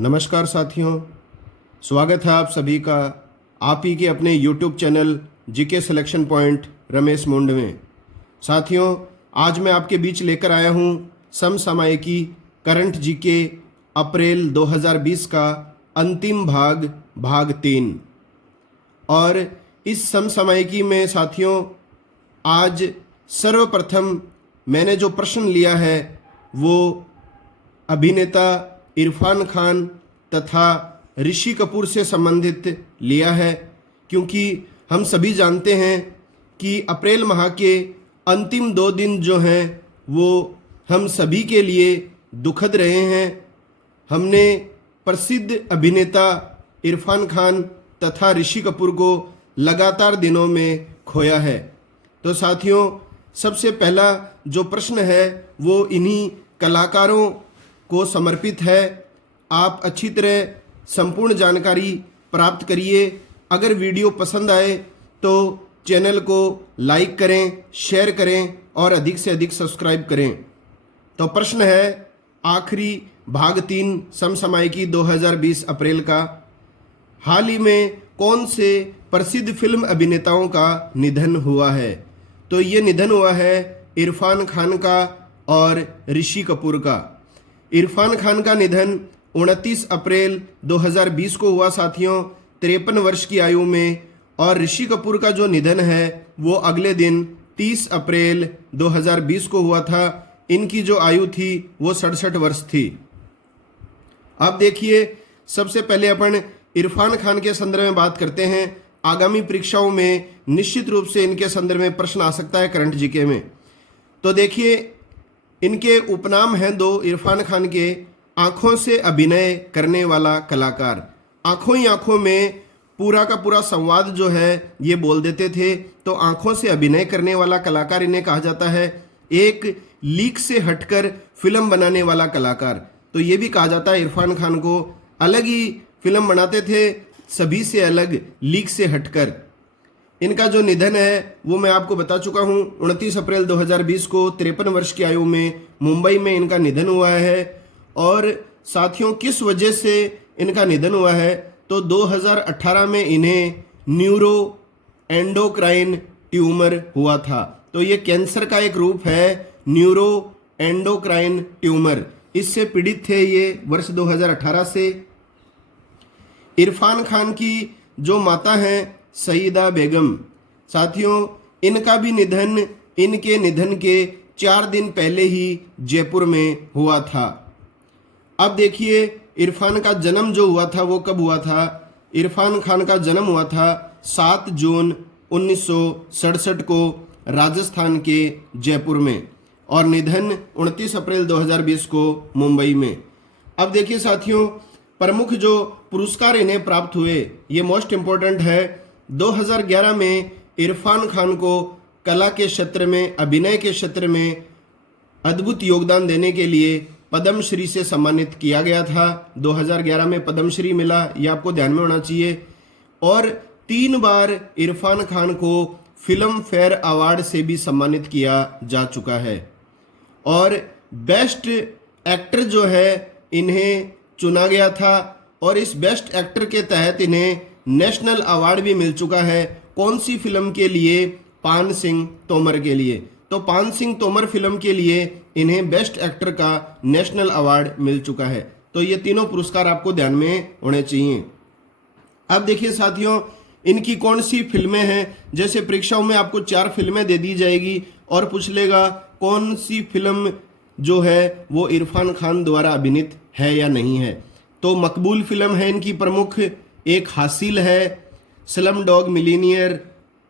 नमस्कार साथियों, स्वागत है आप सभी का आप ही के अपने YouTube channel GK selection point Ramesh मुंड में। साथियों, आज मैं आपके बीच लेकर आया हूँ समसामयिकी करंट जीके अप्रैल 2020 का अंतिम भाग 3। और इस समसामयिकी में साथियों, आज सर्वप्रथम मैंने जो प्रश्न लिया है वो अभिनेता इरफान खान तथा ऋषि कपूर से संबंधित लिया है, क्योंकि हम सभी जानते हैं कि अप्रैल माह के अंतिम 2 दिन जो हैं वो हम सभी के लिए दुखद रहे हैं। हमने प्रसिद्ध अभिनेता इरफान खान तथा ऋषि कपूर को लगातार दिनों में खोया है। तो साथियों, सबसे पहला जो प्रश्न है वो इन्हीं कलाकारों को समर्पित है। आप अच्छी तरह संपूर्ण जानकारी प्राप्त करिए। अगर वीडियो पसंद आए तो चैनल को लाइक करें, शेयर करें और अधिक से अधिक सब्सक्राइब करें। तो प्रश्न है आखिरी भाग 3 समसामयिकी 2020 अप्रैल का, हाल ही में कौन से प्रसिद्ध फिल्म अभिनेताओं का निधन हुआ है? तो ये निधन हुआ है इरफान खान का और ऋषि कपूर का। इरफान खान का निधन 29 अप्रैल 2020 को हुआ साथियों, 53 वर्ष की आयु में। और ऋषि कपूर का जो निधन है वो अगले दिन 30 अप्रैल 2020 को हुआ था। इनकी जो आयु थी वो 67 वर्ष थी। अब देखिए, सबसे पहले अपन इरफान खान के संदर्भ में बात करते हैं। आगामी परीक्षाओं में निश्चित रूप से इनके संदर्भ में प्रश्न आ सकता है करंट जीके में। तो देखिए, इनके उपनाम हैं 2 इरफान खान के। आंखों से अभिनय करने वाला कलाकार, आंखों ही आंखों में पूरा का पूरा संवाद जो है ये बोल देते थे, तो आंखों से अभिनय करने वाला कलाकार इन्हें कहा जाता है। एक लीक से हटकर फिल्म बनाने वाला कलाकार, तो ये भी कहा जाता है इरफान खान को। अलग ही फिल्म बनाते थे, सभी से अलग, लीक से हटकर। इनका जो निधन है वो मैं आपको बता चुका हूँ। 29 अप्रैल 2020 को 53 वर्ष की आयु में मुंबई में इनका निधन हुआ है। और साथियों, किस वजह से इनका निधन हुआ है? तो 2018 में इन्हें न्यूरो एंडोक्राइन ट्यूमर हुआ था। तो ये कैंसर का एक रूप है, न्यूरो एंडोक्राइन ट्यूमर। इससे पीड़ित थे ये वर्ष 2018 से। इरफान खान की जो माता हैं सईदा बेगम, साथियों, इनका भी निधन इनके निधन के 4 दिन पहले ही जयपुर में हुआ था। अब देखिए, इरफान का जन्म जो हुआ था वो कब हुआ था? इरफान खान का जन्म हुआ था 7 जून 1967 को राजस्थान के जयपुर में, और निधन 29 अप्रैल 2020 को मुंबई में। अब देखिए साथियों, प्रमुख जो पुरस्कार इन्हें प्राप्त हुए ये मोस्ट इम्पोर्टेंट है। 2011 में इरफान खान को कला के क्षेत्र में, अभिनय के क्षेत्र में अद्भुत योगदान देने के लिए पद्मश्री से सम्मानित किया गया था। 2011 में पद्मश्री मिला, ये आपको ध्यान में होना चाहिए। और 3 बार इरफान खान को फिल्म फेयर अवार्ड से भी सम्मानित किया जा चुका है। और बेस्ट एक्टर जो है इन्हें चुना गया था, और इस बेस्ट एक्टर के तहत इन्हें नेशनल अवार्ड भी मिल चुका है। कौन सी फिल्म के लिए? पान सिंह तोमर के लिए। तो पान सिंह तोमर फिल्म के लिए इन्हें बेस्ट एक्टर का नेशनल अवार्ड मिल चुका है। तो ये तीनों पुरस्कार आपको ध्यान में होने चाहिए। अब देखिए साथियों, इनकी कौन सी फिल्में हैं। जैसे परीक्षाओं में आपको 4 फिल्में दे दी जाएगी और पूछ लेगा कौन सी फिल्म जो है वो इरफान खान द्वारा अभिनीत है या नहीं है। तो मकबूल फिल्म है इनकी प्रमुख, एक हासिल है, slum dog millionaire,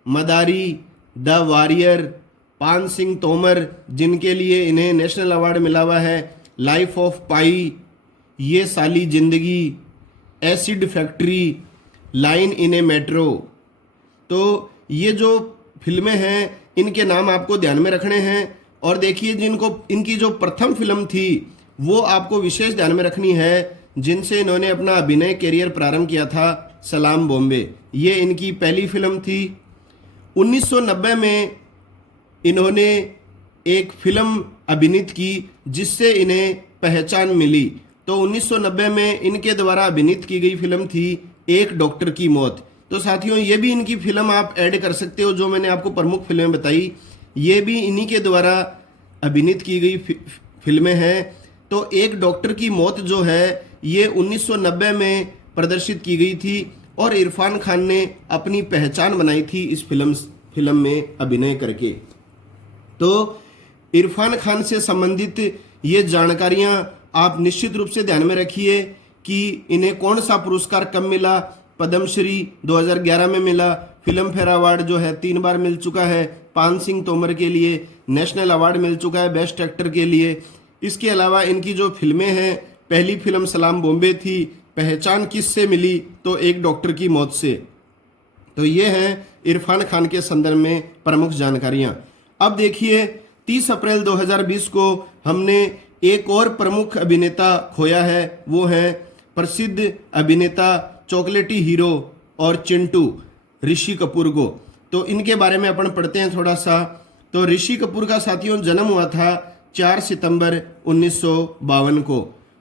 Madari, the warrior, पान सिंह तोमर जिनके लिए इन्हें नेशनल अवार्ड मिला हुआ है, लाइफ ऑफ पाई, ये साली जिंदगी, acid factory, line in A metro. तो ये जो फिल्में हैं इनके नाम आपको ध्यान में रखने हैं। और देखिए, जिनको इनकी जो प्रथम फिल्म थी वो आपको विशेष ध्यान में रखनी है, जिनसे इन्होंने अपना अभिनय करियर प्रारंभ किया था, सलाम बॉम्बे। ये इनकी पहली फिल्म थी। 1990 में इन्होंने एक फिल्म अभिनीत की जिससे इन्हें पहचान मिली। तो 1990 में इनके द्वारा अभिनीत की गई फिल्म थी एक डॉक्टर की मौत। तो साथियों ये भी इनकी फिल्म आप ऐड कर सकते हो, जो मैंने आपको प्रमुख फिल्में बताई ये भी इन्हीं के द्वारा अभिनीत की गई फिल्में हैं। तो एक डॉक्टर की मौत जो है ये 1990 में प्रदर्शित की गई थी और इरफान खान ने अपनी पहचान बनाई थी इस फिल्म में अभिनय करके। तो इरफान खान से संबंधित ये जानकारियां आप निश्चित रूप से ध्यान में रखिए कि इन्हें कौन सा पुरस्कार कब मिला। पद्मश्री 2011 में मिला, फिल्म फेयर अवार्ड जो है 3 बार मिल चुका है पान सिंह तोमर के लिए, नेशनल अवार्ड मिल चुका है बेस्ट एक्टर के लिए। इसके अलावा इनकी जो फिल्में हैं, पहली फिल्म सलाम बॉम्बे थी, पहचान किससे मिली, तो एक डॉक्टर की मौत से। तो ये हैं इरफान खान के संदर्भ में प्रमुख जानकारियां। अब देखिए 30 अप्रैल 2020 को हमने एक और प्रमुख अभिनेता खोया है, वो है प्रसिद्ध अभिनेता चॉकलेटी हीरो और चिंटू ऋषि कपूर को। तो इनके बारे में अपन पढ़ते हैं थोड़ा सा। तो ऋषि कपूर का साथियों जन्म हुआ था 4 सितंबर 1952 को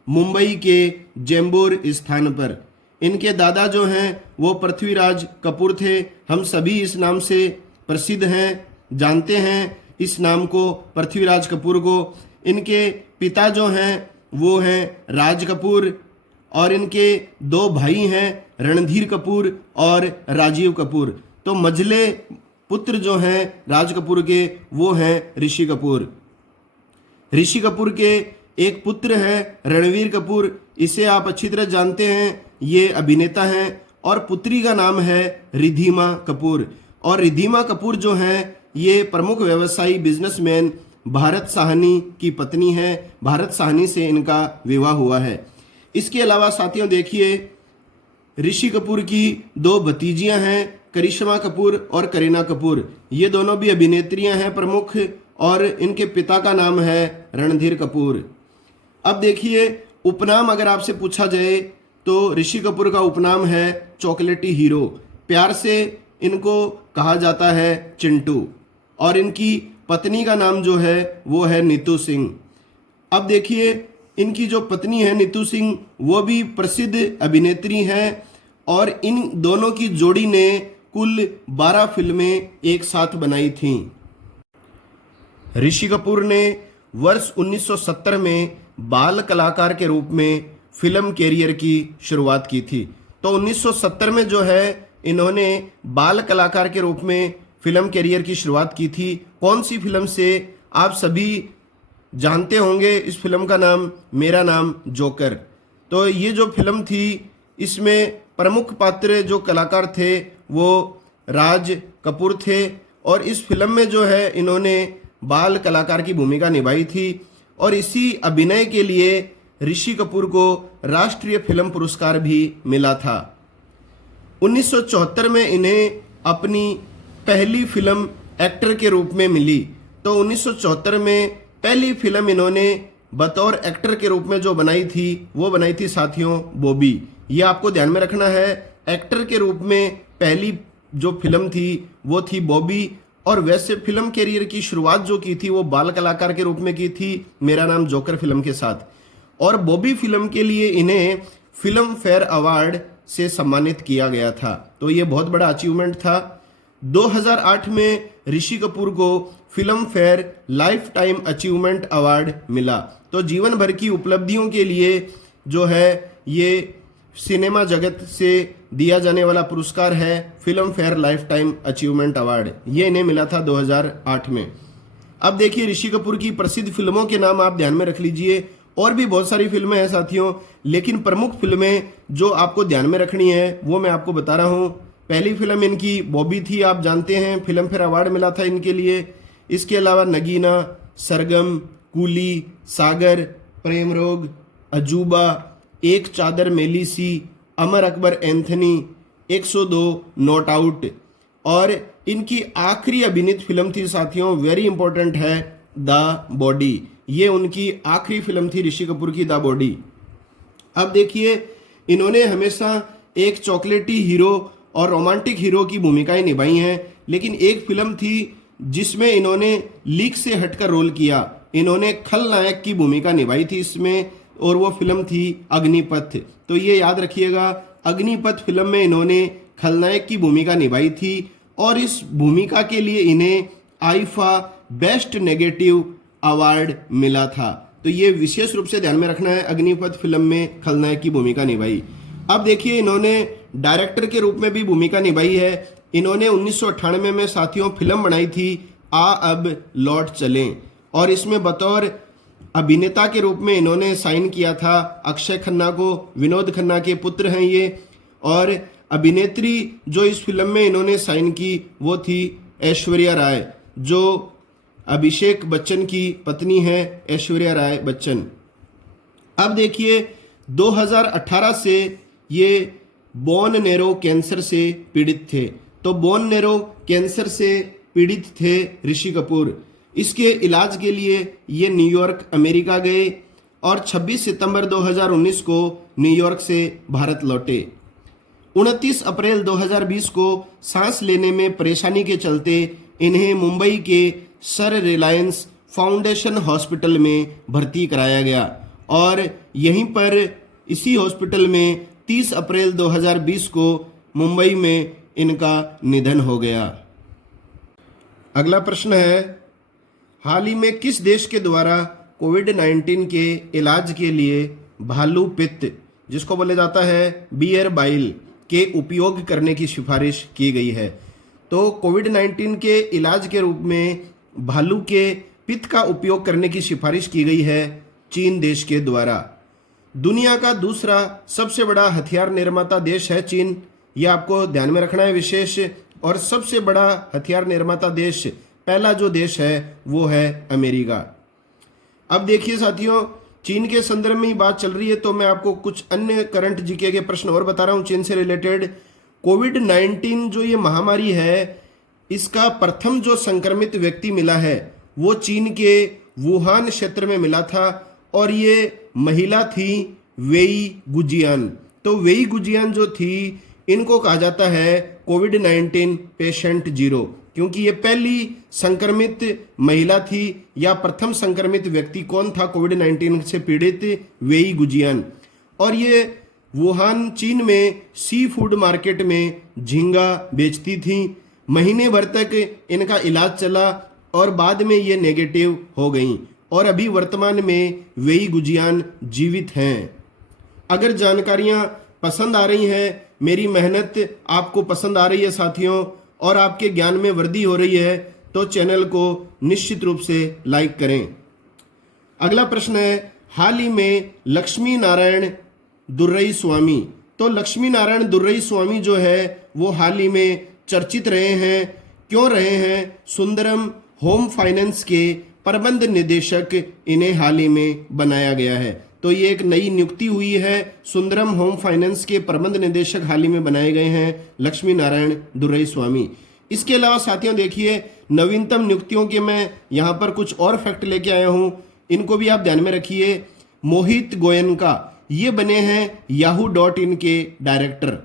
मुंबई के जेम्बूर स्थान पर। इनके दादा जो हैं वो पृथ्वीराज कपूर थे। हम सभी इस नाम से प्रसिद्ध हैं, जानते हैं इस नाम को, पृथ्वीराज कपूर को। इनके पिता जो हैं वो हैं राज कपूर और इनके 2 भाई हैं रणधीर कपूर और राजीव कपूर। तो मझले पुत्र जो हैं राज कपूर के वो हैं ऋषि कपूर। ऋषि कपूर के एक पुत्र है रणवीर कपूर, इसे आप अच्छी तरह जानते हैं, ये अभिनेता हैं। और पुत्री का नाम है रिधिमा कपूर। और रिधिमा कपूर जो हैं ये प्रमुख व्यवसायी बिजनेसमैन भारत साहनी की पत्नी है। भारत साहनी से इनका विवाह हुआ है। इसके अलावा साथियों देखिए ऋषि कपूर की 2 भतीजियां हैं, करिश्मा कपूर और करीना कपूर। ये दोनों भी अभिनेत्रियां हैं प्रमुख, और इनके पिता का नाम है रणधीर कपूर। अब देखिए उपनाम अगर आपसे पूछा जाए तो ऋषि कपूर का उपनाम है चॉकलेटी हीरो। प्यार से इनको कहा जाता है चिंटू। और इनकी पत्नी का नाम जो है वो है नीतू सिंह। अब देखिए इनकी जो पत्नी है नीतू सिंह वो भी प्रसिद्ध अभिनेत्री हैं और इन दोनों की जोड़ी ने कुल 12 फिल्में एक साथ बनाई थीं। ऋषि कपूर ने वर्ष 1970 में बाल कलाकार के रूप में फिल्म कैरियर की शुरुआत की थी। तो 1970 में जो है इन्होंने बाल कलाकार के रूप में फिल्म कैरियर की शुरुआत की थी। कौन सी फिल्म से? आप सभी जानते होंगे इस फिल्म का नाम मेरा नाम जोकर। तो ये जो फिल्म थी इसमें प्रमुख पात्र जो कलाकार थे वो राज कपूर थे और इस फिल्म में जो है इन्होंने बाल कलाकार की भूमिका निभाई थी और इसी अभिनय के लिए ऋषि कपूर को राष्ट्रीय फिल्म पुरस्कार भी मिला था। 1974 में इन्हें अपनी पहली फिल्म एक्टर के रूप में मिली। तो 1974 में पहली फिल्म इन्होंने बतौर एक्टर के रूप में जो बनाई थी वो बनाई थी साथियों बॉबी। ये आपको ध्यान में रखना है, एक्टर के रूप में पहली जो फिल्म थी वो थी बॉबी। और वैसे फिल्म कैरियर की शुरुआत जो की थी वो बाल कलाकार के रूप में की थी मेरा नाम जोकर फिल्म के साथ। और बॉबी फिल्म के लिए इन्हें फिल्म फेयर अवार्ड से सम्मानित किया गया था। तो ये बहुत बड़ा अचीवमेंट था। 2008 में ऋषि कपूर को film fair life time achievement award मिला। तो जीवन भर की उपलब्धियों के लिए जो है ये सिनेमा जगत से दिया जाने वाला पुरस्कार है film fair life time achievement award. ये इन्हें मिला था 2008 में। अब देखिए ऋषि कपूर की प्रसिद्ध फिल्मों के नाम आप ध्यान में रख लीजिए। और भी बहुत सारी फिल्में हैं साथियों, लेकिन प्रमुख फिल्में जो आपको ध्यान में रखनी है वो मैं आपको बता रहा हूँ। पहली फिल्म इनकी बॉबी थी, आप जानते हैं, फिल्म फेयर अवार्ड मिला था इनके लिए। इसके अलावा नगीना, सरगम, कूली, सागर, प्रेम रोग, अजूबा, एक चादर मेली सी, Amar Akbar Anthony, 102, not out. और इनकी आखिरी अभिनीत फिल्म थी साथियों, वेरी इंपॉर्टेंट है, द बॉडी। ये उनकी आखिरी फिल्म थी ऋषि कपूर की, द बॉडी। अब देखिए इन्होंने हमेशा एक चॉकलेटी हीरो और रोमांटिक हीरो की भूमिकाएं निभाई हैं, लेकिन एक फिल्म थी जिसमें इन्होंने लीक से हटकर रोल किया। इन्होंने खलनायक की भूमिका निभाई थी इसमें। और वो फिल्म थी अग्निपथ। तो ये याद रखिएगा, अग्निपथ फिल्म में इन्होंने खलनायक की भूमिका निभाई थी और इस भूमिका के लिए इन्हें आईफा बेस्ट नेगेटिव अवार्ड मिला था। तो ये विशेष रूप से ध्यान में रखना है, अग्निपथ फिल्म में खलनायक की भूमिका निभाई। अब देखिए, इन्होंने डायरेक्टर के रूप में भी भूमिका निभाई है। इन्होंने 1998 में साथियों फिल्म बनाई थी आ अब लौट चलें, और इसमें बतौर अभिनेता के रूप में इन्होंने साइन किया था अक्षय खन्ना को। विनोद खन्ना के पुत्र हैं ये। और अभिनेत्री जो इस फिल्म में इन्होंने साइन की वो थी ऐश्वर्या राय, जो अभिषेक बच्चन की पत्नी है, ऐश्वर्या राय बच्चन। अब देखिए, 2018 से ये बोन नैरो कैंसर से पीड़ित थे। तो बोन नैरो कैंसर से पीड़ित थे ऋषि कपूर। इसके इलाज के लिए ये न्यूयॉर्क अमेरिका गए और 26 सितंबर 2019 को न्यूयॉर्क से भारत लौटे। 29 अप्रैल 2020 को सांस लेने में परेशानी के चलते इन्हें मुंबई के सर रिलायंस फाउंडेशन हॉस्पिटल में भर्ती कराया गया और यहीं पर इसी हॉस्पिटल में 30 अप्रैल 2020 को मुंबई में इनका निधन हो गया। अगला प्रश्न है, हाल ही में किस देश के द्वारा कोविड-19 के इलाज के लिए भालू पित्त, जिसको बोला जाता है बियर बाइल, के उपयोग करने की सिफारिश की गई है? तो कोविड-19 के इलाज के रूप में भालू के पित्त का उपयोग करने की सिफारिश की गई है चीन देश के द्वारा। दुनिया का दूसरा सबसे बड़ा हथियार निर्माता देश है चीन, यह आपको ध्यान में रखना है विशेष। और सबसे बड़ा हथियार निर्माता देश, पहला जो देश है वो है अमेरिका। अब देखिए साथियों, चीन के संदर्भ में ही बात चल रही है तो मैं आपको कुछ अन्य करंट जीके के प्रश्न और बता रहा हूं चीन से रिलेटेड। कोविड-19 जो ये महामारी है, इसका प्रथम जो संक्रमित व्यक्ति मिला है वो चीन के वुहान क्षेत्र में मिला था और ये महिला थी वेई गुजियान। तो वेई गुजियान जो थी, इनको कहा जाता है कोविड-19 पेशेंट जीरो, क्योंकि ये पहली संक्रमित महिला थी या प्रथम संक्रमित व्यक्ति कौन था कोविड-19 से पीड़ित? वेई गुजियान। और ये वुहान चीन में सी फूड मार्केट में झींगा बेचती थी। महीने भर तक इनका इलाज चला और बाद में ये नेगेटिव हो गई और अभी वर्तमान में वेई गुजियान जीवित हैं। अगर जानकारियां पसंद आ रही हैं, मेरी मेहनत आपको पसंद आ रही है साथियों, और आपके ज्ञान में वृद्धि हो रही है, तो चैनल को निश्चित रूप से लाइक करें। अगला प्रश्न है, हाल ही में लक्ष्मी नारायण दुर्रई स्वामी, तो लक्ष्मी नारायण दुर्रई स्वामी जो है वो हाल ही में चर्चित रहे हैं। क्यों रहे हैं? सुंदरम होम फाइनेंस के प्रबंध निदेशक इन्हें हाल ही में बनाया गया है। तो ये एक नई नियुक्ति हुई है, सुंदरम होम फाइनेंस के प्रबंध निदेशक हाल ही में बनाए गए हैं लक्ष्मी नारायण दुर्रई स्वामी। इसके अलावा साथियों देखिए, नवीनतम नियुक्तियों के मैं यहाँ पर कुछ और फैक्ट लेके आया हूँ, इनको भी आप ध्यान में रखिए। मोहित गोयनका ये बने हैं yahoo.in के डायरेक्टर।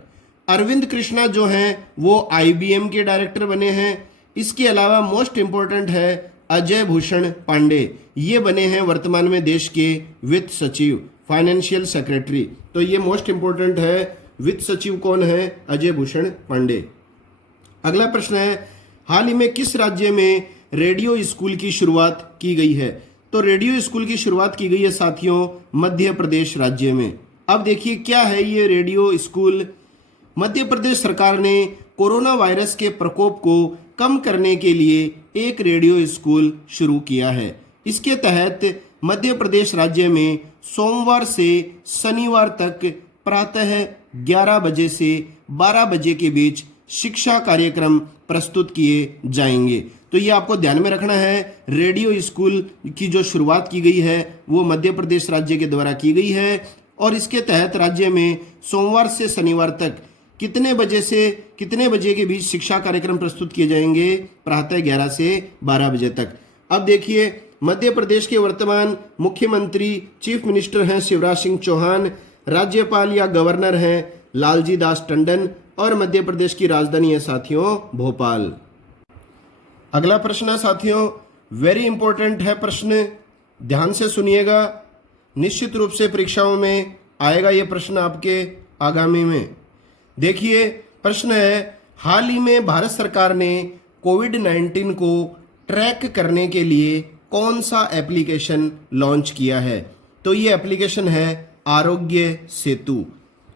अरविंद कृष्णा जो हैं वो IBM के डायरेक्टर बने हैं। इसके अलावा मोस्ट इंपॉर्टेंट है अजय भूषण पांडे, ये बने हैं वर्तमान में देश के वित्त सचिव, फाइनेंशियल सेक्रेटरी। तो ये मोस्ट इंपॉर्टेंट है। वित्त सचिव कौन है? अजय भूषण पांडे। अगला प्रश्न है, हाल ही में किस राज्य में रेडियो स्कूल की शुरुआत की गई है? तो रेडियो स्कूल की शुरुआत की गई है साथियों मध्य प्रदेश राज्य में। अब देखिए क्या है ये रेडियो स्कूल। मध्य प्रदेश सरकार ने कोरोना वायरस के प्रकोप को कम करने के लिए एक रेडियो स्कूल शुरू किया है। इसके तहत मध्य प्रदेश राज्य में सोमवार से शनिवार तक प्रातः 11 बजे से 12 बजे के बीच शिक्षा कार्यक्रम प्रस्तुत किए जाएंगे। तो ये आपको ध्यान में रखना है, रेडियो स्कूल की जो शुरुआत की गई है वो मध्य प्रदेश राज्य के द्वारा की गई है और इसके तहत राज्य में सोमवार से शनिवार तक कितने बजे से कितने बजे के बीच शिक्षा कार्यक्रम प्रस्तुत किए जाएंगे? प्रातः 11 से 12 बजे तक। अब देखिए, मध्य प्रदेश के वर्तमान मुख्यमंत्री चीफ मिनिस्टर हैं शिवराज सिंह चौहान, राज्यपाल या गवर्नर हैं लालजी दास टंडन और मध्य प्रदेश की राजधानी है साथियों भोपाल। अगला प्रश्न है साथियों, वेरी इंपॉर्टेंट है प्रश्न, ध्यान से सुनिएगा। निश्चित रूप से परीक्षाओं में आएगा ये प्रश्न आपके आगामी में। देखिए प्रश्न है, हाल ही में भारत सरकार ने कोविड-19 को ट्रैक करने के लिए कौन सा एप्लीकेशन लॉन्च किया है? तो ये एप्लीकेशन है आरोग्य सेतु।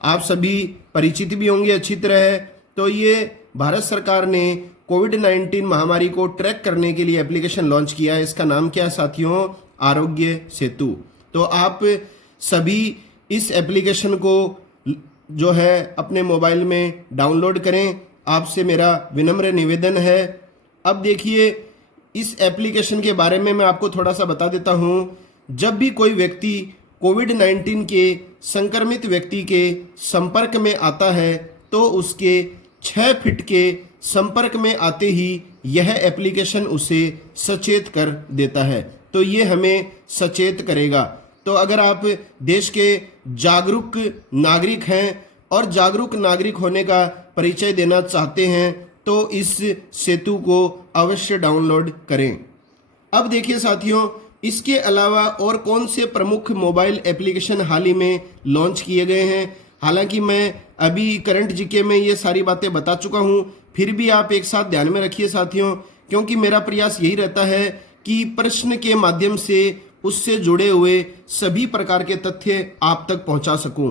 आप सभी परिचित भी होंगे अच्छी तरह। तो ये भारत सरकार ने कोविड-19 महामारी को ट्रैक करने के लिए एप्लीकेशन लॉन्च किया है। इसका नाम क्या है साथियों? आरोग्य सेतु। तो आप सभी इस एप्लीकेशन को जो है अपने मोबाइल में डाउनलोड करें, आपसे मेरा विनम्र निवेदन है। अब देखिए इस एप्लीकेशन के बारे में मैं आपको थोड़ा सा बता देता हूँ। जब भी कोई व्यक्ति कोविड-19 के संक्रमित व्यक्ति के संपर्क में आता है तो उसके 6 फीट के संपर्क में आते ही यह एप्लीकेशन उसे सचेत कर देता है। तो ये हमें सचेत करेगा। तो अगर आप देश के जागरूक नागरिक हैं और जागरूक नागरिक होने का परिचय देना चाहते हैं तो इस सेतु को अवश्य डाउनलोड करें। अब देखिए साथियों, इसके अलावा और कौन से प्रमुख मोबाइल एप्लीकेशन हाल ही में लॉन्च किए गए हैं। हालांकि मैं अभी करंट जीके में ये सारी बातें बता चुका हूँ, फिर भी आप एक साथ ध्यान में रखिए साथियों, क्योंकि मेरा प्रयास यही रहता है कि प्रश्न के माध्यम से उससे जुड़े हुए सभी प्रकार के तथ्य आप तक पहुंचा सकूं।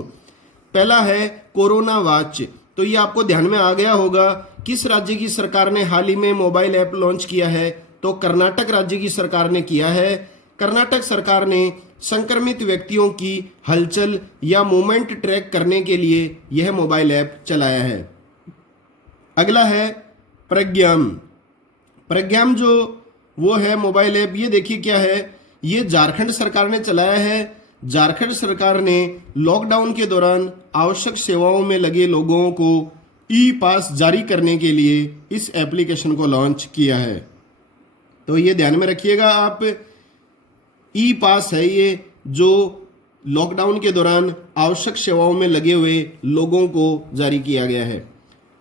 पहला है कोरोना वॉच। तो ये आपको ध्यान में आ गया होगा, किस राज्य की सरकार ने हाल ही में मोबाइल ऐप लॉन्च किया है? तो कर्नाटक राज्य की सरकार ने किया है। कर्नाटक सरकार ने संक्रमित व्यक्तियों की हलचल या मूवमेंट ट्रैक करने के लिए यह मोबाइल ऐप चलाया है। अगला है प्रज्ञाम। प्रज्ञाम जो वो है मोबाइल ऐप, ये देखिए क्या है, ये झारखंड सरकार ने चलाया है। झारखंड सरकार ने लॉकडाउन के दौरान आवश्यक सेवाओं में लगे लोगों को ई पास जारी करने के लिए इस एप्लीकेशन को लॉन्च किया है। तो ये ध्यान में रखिएगा आप, ई पास है ये जो लॉकडाउन के दौरान आवश्यक सेवाओं में लगे हुए लोगों को जारी किया गया है।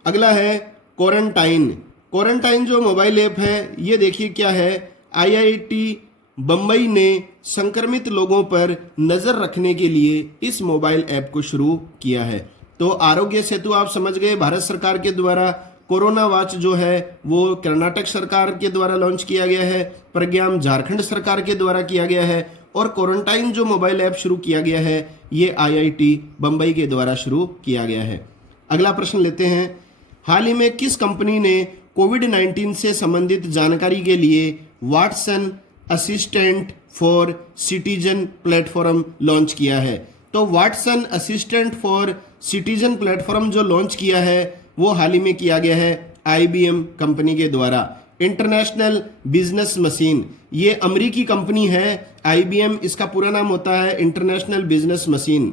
अगला है क्वारंटाइन। क्वारंटाइन जो मोबाइल ऐप है, ये देखिए क्या है, आईआईटी बम्बई ने संक्रमित लोगों पर नज़र रखने के लिए इस मोबाइल ऐप को शुरू किया है। तो आरोग्य सेतु आप समझ गए, भारत सरकार के द्वारा। कोरोना वॉच जो है वो कर्नाटक सरकार के द्वारा लॉन्च किया गया है। प्रज्ञाम झारखंड सरकार के द्वारा किया गया है। और क्वारंटाइन जो मोबाइल ऐप शुरू किया गया है ये आईआईटी बम्बई के द्वारा शुरू किया गया है। अगला प्रश्न लेते हैं, हाल ही में किस कंपनी ने कोविड-19 से संबंधित जानकारी के लिए Watson assistant for citizen platform launch किया है? तो Watson assistant for citizen platform जो लॉन्च किया है वो हाल ही में किया गया है आईबीएम कंपनी के द्वारा। इंटरनेशनल बिजनेस मशीन, ये अमेरिकी कंपनी है। आईबीएम इसका पूरा नाम होता है इंटरनेशनल बिजनेस मशीन,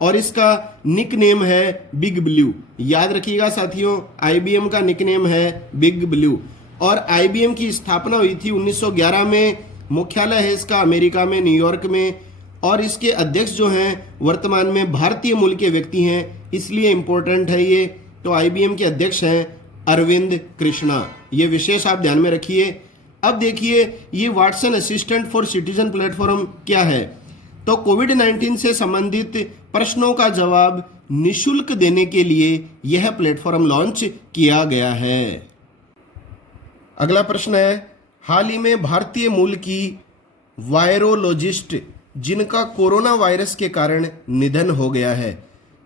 और इसका निक नेम है बिग ब्लू। याद रखिएगा साथियों, आईबीएम का निक नेम है बिग ब्लू। और आईबीएम की स्थापना हुई थी 1911 में। मुख्यालय है इसका अमेरिका में, न्यूयॉर्क में। और इसके अध्यक्ष जो हैं वर्तमान में भारतीय मूल के व्यक्ति हैं, इसलिए इम्पोर्टेंट है ये। तो आईबीएम के अध्यक्ष हैं अरविंद कृष्णा, ये विशेष आप ध्यान में रखिए। अब देखिए ये Watson assistant for citizen platform क्या है? तो कोविड-19 से संबंधित प्रश्नों का जवाब निशुल्क देने के लिए यह प्लेटफॉर्म लॉन्च किया गया है। अगला प्रश्न है, हाल ही में भारतीय मूल की वायरोलॉजिस्ट जिनका कोरोना वायरस के कारण निधन हो गया है।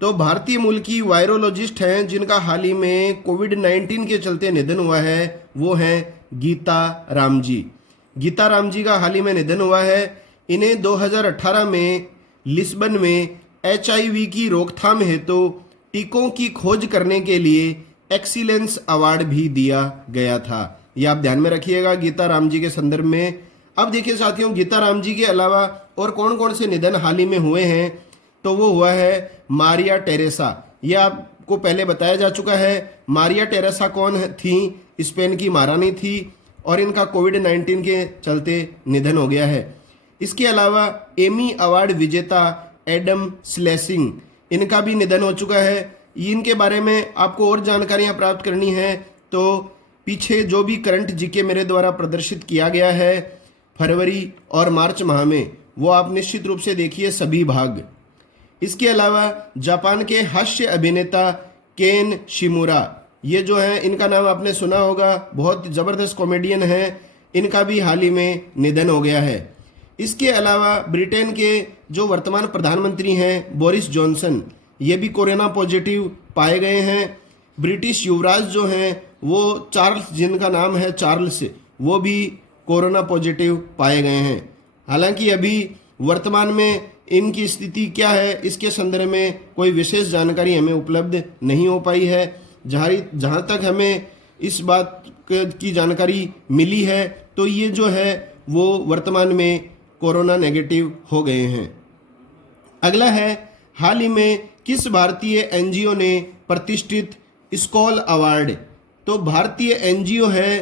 तो भारतीय मूल की वायरोलॉजिस्ट हैं जिनका हाल ही में कोविड-19 के चलते निधन हुआ है, वो हैं गीता राम जी। गीता राम जी का हाल ही में निधन हुआ है। इन्हें 2018 में लिस्बन में एचआईवी की रोकथाम हेतु टीकों की खोज करने के लिए एक्सीलेंस अवार्ड भी दिया गया था। ये आप ध्यान में रखिएगा गीता राम जी के संदर्भ में। अब देखिए साथियों, गीता राम जी के अलावा और कौन कौन से निधन हाल ही में हुए हैं? तो वो हुआ है मारिया टेरेसा। ये आपको पहले बताया जा चुका है। मारिया टेरेसा कौन थी? स्पेन की महारानी थी और इनका कोविड-19 के चलते निधन हो गया है। इसके अलावा एमी अवार्ड विजेता एडम स्लेसिंग, इनका भी निधन हो चुका है। इनके बारे में आपको और जानकारियां प्राप्त करनी है तो पीछे जो भी करंट जीके मेरे द्वारा प्रदर्शित किया गया है फरवरी और मार्च माह में, वो आप निश्चित रूप से देखिए सभी भाग। इसके अलावा जापान के हास्य अभिनेता केन शिमुरा, ये जो है इनका नाम आपने सुना होगा, बहुत ज़बरदस्त कॉमेडियन हैं, इनका भी हाल ही में निधन हो गया है। इसके अलावा ब्रिटेन के जो वर्तमान प्रधानमंत्री हैं बोरिस जॉनसन, ये भी कोरोना पॉजिटिव पाए गए हैं। ब्रिटिश युवराज जो हैं वो चार्ल्स, जिनका नाम है चार्ल्स, वो भी कोरोना पॉजिटिव पाए गए हैं। हालांकि अभी वर्तमान में इनकी स्थिति क्या है इसके संदर्भ में कोई विशेष जानकारी हमें उपलब्ध नहीं हो पाई है। जहाँ तक हमें इस बात की जानकारी मिली है तो ये जो है वो वर्तमान में कोरोना नेगेटिव हो गए हैं। अगला है, हाल ही में किस भारतीय एनजीओ ने प्रतिष्ठित स्कॉल अवार्ड, तो भारतीय एनजीओ है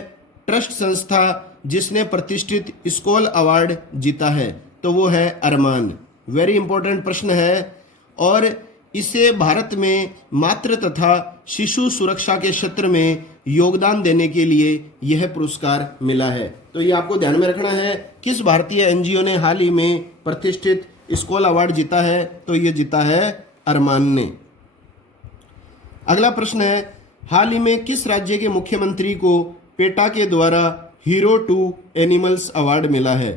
ट्रस्ट संस्था जिसने प्रतिष्ठित स्कॉल अवार्ड जीता है, तो वो है अरमान। वेरी इंपॉर्टेंट प्रश्न है और इसे भारत में मातृ तथा शिशु सुरक्षा के क्षेत्र में योगदान देने के लिए यह पुरस्कार मिला है। तो ये आपको ध्यान में रखना है, किस भारतीय एनजीओ ने हाल ही में प्रतिष्ठित स्कॉल अवार्ड जीता है, तो ये जीता है अरमान ने। अगला प्रश्न है, हाल ही में किस राज्य के मुख्यमंत्री को पेटा के द्वारा हीरो टू एनिमल्स अवार्ड मिला है,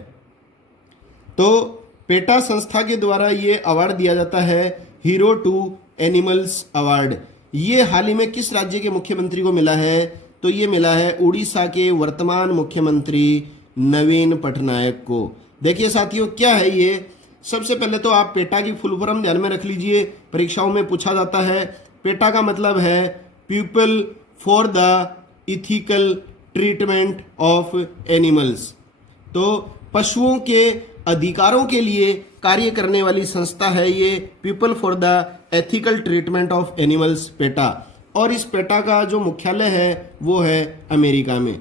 तो पेटा संस्था के द्वारा ये अवार्ड दिया जाता है हीरो टू एनिमल्स अवार्ड। ये हाल ही में किस राज्य के मुख्यमंत्री को मिला है, तो ये मिला है उड़ीसा के वर्तमान मुख्यमंत्री नवीन पटनायक को। देखिए साथियों, क्या है ये, सबसे पहले तो आप पेटा की फुल फॉर्म ध्यान में रख लीजिए, परीक्षाओं में पूछा जाता है। पेटा का मतलब है people for the ethical treatment of animals, तो पशुओं के अधिकारों के लिए कार्य करने वाली संस्था है ये people for the ethical treatment of animals PETA. और इस पेटा का जो मुख्यालय है वो है अमेरिका में।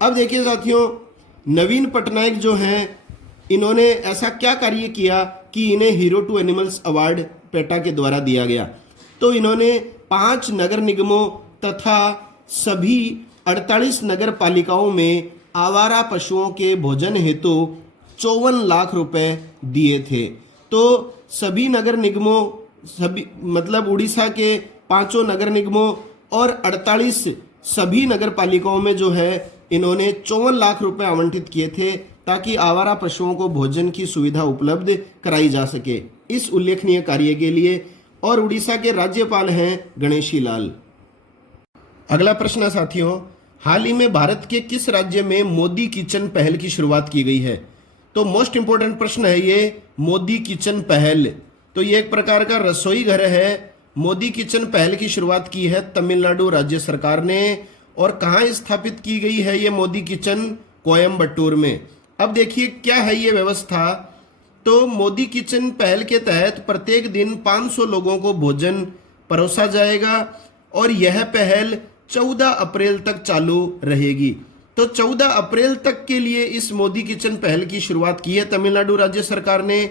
अब देखिए साथियों, नवीन पटनायक जो हैं इन्होंने ऐसा क्या कार्य किया कि इन्हें hero to animals award PETA के द्वारा दिया गया, तो इन्होंने 5 नगर निगमों तथा सभी 48 नगर पालिकाओं में आवारा पशुओं के भोजन हेतु 54 लाख रुपए दिए थे। तो सभी नगर निगमों, सभी मतलब उड़ीसा के 5 नगर निगमों और 48 सभी नगर पालिकाओं में जो है इन्होंने 54 लाख रुपए आवंटित किए थे ताकि आवारा पशुओं को भोजन की सुविधा उपलब्ध कराई जा सके, इस उल्लेखनीय कार्य के लिए। और उड़ीसा के राज्यपाल हैं गणेशी लाल। अगला प्रश्न साथियों, हाल ही में भारत के किस राज्य में मोदी किचन पहल की शुरुआत की गई है, तो मोस्ट इंपोर्टेंट प्रश्न है ये, मोदी किचन पहल। तो ये एक प्रकार का रसोई घर है। मोदी किचन पहल की शुरुआत की है तमिलनाडु राज्य सरकार ने। और कहाँ स्थापित की गई है ये मोदी किचन, कोयम्बटूर में। अब देखिए क्या है ये व्यवस्था, तो मोदी किचन पहल के तहत प्रत्येक दिन 500 लोगों को भोजन परोसा जाएगा और यह पहल 14 अप्रैल तक चालू रहेगी। तो 14 अप्रैल तक के लिए इस मोदी किचन पहल की शुरुआत की है तमिलनाडु राज्य सरकार ने।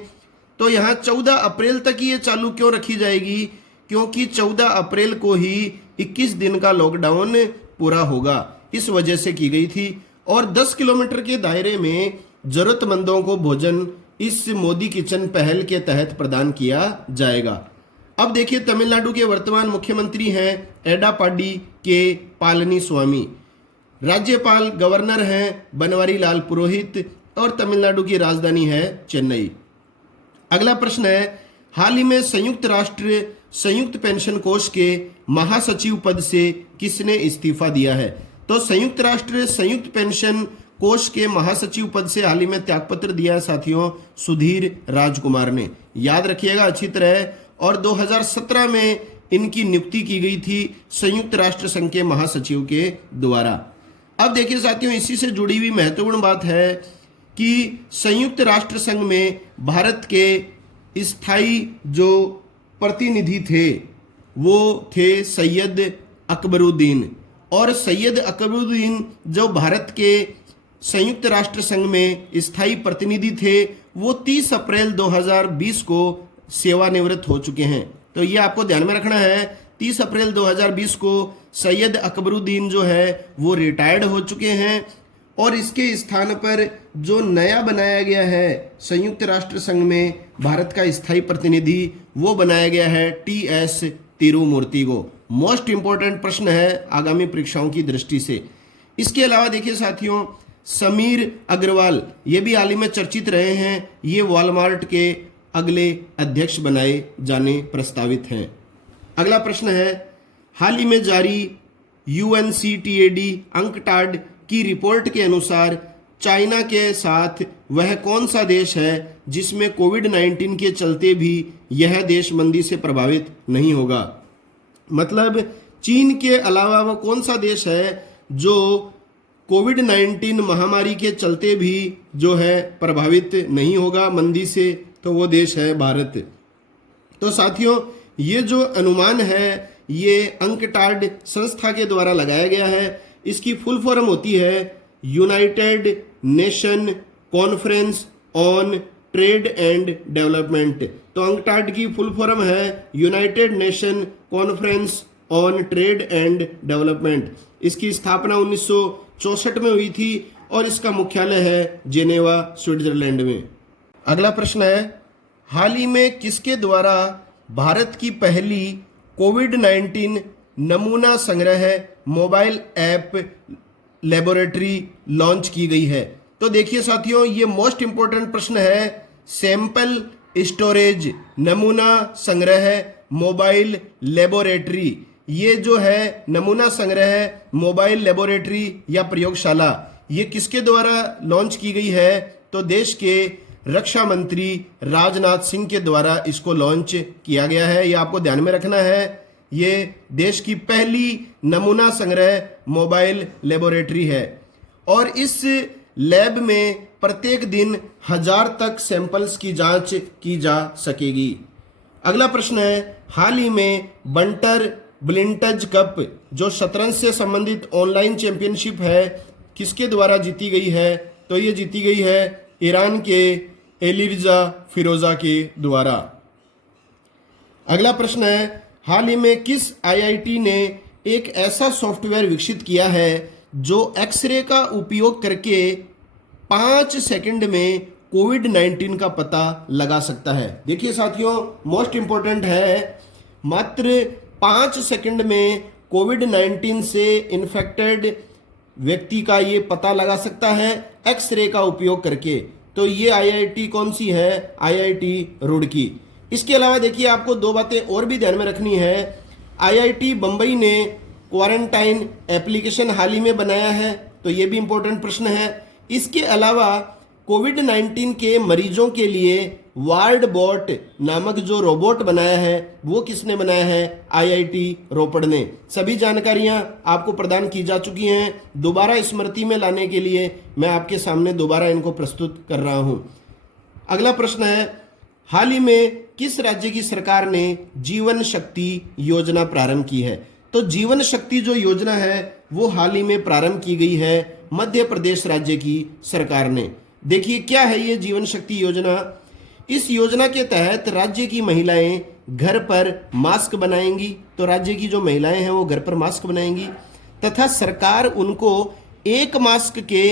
तो यहाँ 14 अप्रैल तक ही ये चालू क्यों रखी जाएगी, क्योंकि 14 अप्रैल को ही 21 दिन का लॉकडाउन पूरा होगा, इस वजह से की गई थी। और 10 किलोमीटर के दायरे में जरूरतमंदों को भोजन इस मोदी किचन पहल के तहत प्रदान किया जाएगा। अब देखिए तमिलनाडु के वर्तमान मुख्यमंत्री हैं एडापाडी के पालनी स्वामी, राज्यपाल गवर्नर हैं बनवारी लाल पुरोहित और तमिलनाडु की राजधानी है चेन्नई। अगला प्रश्न है, हाल ही में संयुक्त राष्ट्र संयुक्त पेंशन कोष के महासचिव पद से किसने इस्तीफा दिया है, तो संयुक्त राष्ट्र संयुक्त पेंशन कोष के महासचिव पद से हाल ही में त्यागपत्र दिया है साथियों सुधीर राजकुमार ने, याद रखिएगा अच्छी तरह। और 2017 में इनकी नियुक्ति की गई थी संयुक्त राष्ट्र संघ के महासचिव के द्वारा। अब देखिए साथियों, इसी से जुड़ी हुई महत्वपूर्ण बात है कि संयुक्त राष्ट्र संघ में भारत के स्थायी जो प्रतिनिधि थे वो थे सैयद अकबरुद्दीन। और सैयद अकबरुद्दीन जो भारत के संयुक्त राष्ट्र संघ में स्थायी प्रतिनिधि थे वो 30 अप्रैल 2020 को सेवानिवृत्त हो चुके हैं। तो ये आपको ध्यान में रखना है, 30 अप्रैल 2020 को सैयद अकबरुद्दीन जो है वो रिटायर्ड हो चुके हैं। और इसके स्थान पर जो नया बनाया गया है संयुक्त राष्ट्र संघ में भारत का स्थायी प्रतिनिधि, वो बनाया गया है टी.एस. तिरुमूर्ति को। मोस्ट इंपॉर्टेंट प्रश्न है आगामी परीक्षाओं की दृष्टि से। इसके अलावा देखिए साथियों, समीर अग्रवाल ये भी हाल ही में चर्चित रहे हैं, ये वॉलमार्ट के अगले अध्यक्ष बनाए जाने प्रस्तावित हैं। अगला प्रश्न है, हाल ही में जारी UNCTAD अंकटाड की रिपोर्ट के अनुसार चाइना के साथ वह कौन सा देश है जिसमें कोविड-19 के चलते भी यह देश मंदी से प्रभावित नहीं होगा। मतलब चीन के अलावा वह कौन सा देश है जो कोविड-19 महामारी के चलते भी जो है प्रभावित नहीं होगा मंदी से, तो वो देश है भारत। तो साथियों, ये जो अनुमान है ये अंकटाड संस्था के द्वारा लगाया गया है। इसकी फुल फॉर्म होती है United nation conference on trade and development. तो अंकटाड की फुल फॉर्म है United nation conference on trade and development. इसकी स्थापना 1964 में हुई थी और इसका मुख्यालय है जेनेवा, स्विट्जरलैंड में। अगला प्रश्न है, हाल ही में किसके द्वारा भारत की पहली कोविड-19 नमूना संग्रह मोबाइल ऐप लेबोरेटरी लॉन्च की गई है। तो देखिए साथियों, ये मोस्ट इंपोर्टेंट प्रश्न है। सैंपल स्टोरेज नमूना संग्रह मोबाइल लेबोरेटरी, ये जो है नमूना संग्रह मोबाइल लेबोरेटरी या प्रयोगशाला, ये किसके द्वारा लॉन्च की गई है? तो देश के रक्षा मंत्री राजनाथ सिंह के द्वारा इसको लॉन्च किया गया है। ये आपको ध्यान में रखना है, ये देश की पहली नमूना संग्रह मोबाइल लेबोरेटरी है और इस लैब में प्रत्येक दिन 1000 तक सैंपल्स की जांच की जा सकेगी। अगला प्रश्न है, हाल ही में बंटर ब्लिंटज कप जो शतरंज से संबंधित ऑनलाइन चैंपियनशिप है, किसके द्वारा जीती गई है? तो ये जीती गई है ईरान के एलिर्जा फिरोजा के द्वारा। अगला प्रश्न है, हाल ही में किस आईआईटी ने एक ऐसा सॉफ्टवेयर विकसित किया है जो एक्सरे का उपयोग करके 5 सेकंड में कोविड-19 का पता लगा सकता है? देखिए साथियों, मोस्ट इंपॉर्टेंट है, मात्र 5 सेकंड में कोविड-19 से इन्फेक्टेड व्यक्ति का ये पता लगा सकता है एक्सरे का उपयोग करके। तो ये आईआईटी कौन सी है? आईआईटी रुड़की। इसके अलावा देखिए, आपको 2 बातें और भी ध्यान में रखनी है। आईआईटी बंबई ने क्वारंटाइन एप्लीकेशन हाल ही में बनाया है, तो ये भी इंपॉर्टेंट प्रश्न है। इसके अलावा कोविड-19 के मरीजों के लिए वार्ड बॉट नामक जो रोबोट बनाया है, वो किसने बनाया है? आईआईटी रोपड़ ने। सभी जानकारियां आपको प्रदान की जा चुकी हैं। दोबारा स्मृति में लाने के लिए मैं आपके सामने दोबारा इनको प्रस्तुत कर रहा हूं। अगला प्रश्न है, हाल ही में किस राज्य की सरकार ने जीवन शक्ति योजना प्रारंभ की है? तो जीवन शक्ति जो योजना है वो हाल ही में प्रारंभ की गई है मध्य प्रदेश राज्य की सरकार ने। देखिए क्या है ये जीवन शक्ति योजना। इस योजना के तहत राज्य की महिलाएं घर पर मास्क बनाएंगी। तो राज्य की जो महिलाएं हैं वो घर पर मास्क बनाएंगी तथा सरकार उनको एक मास्क के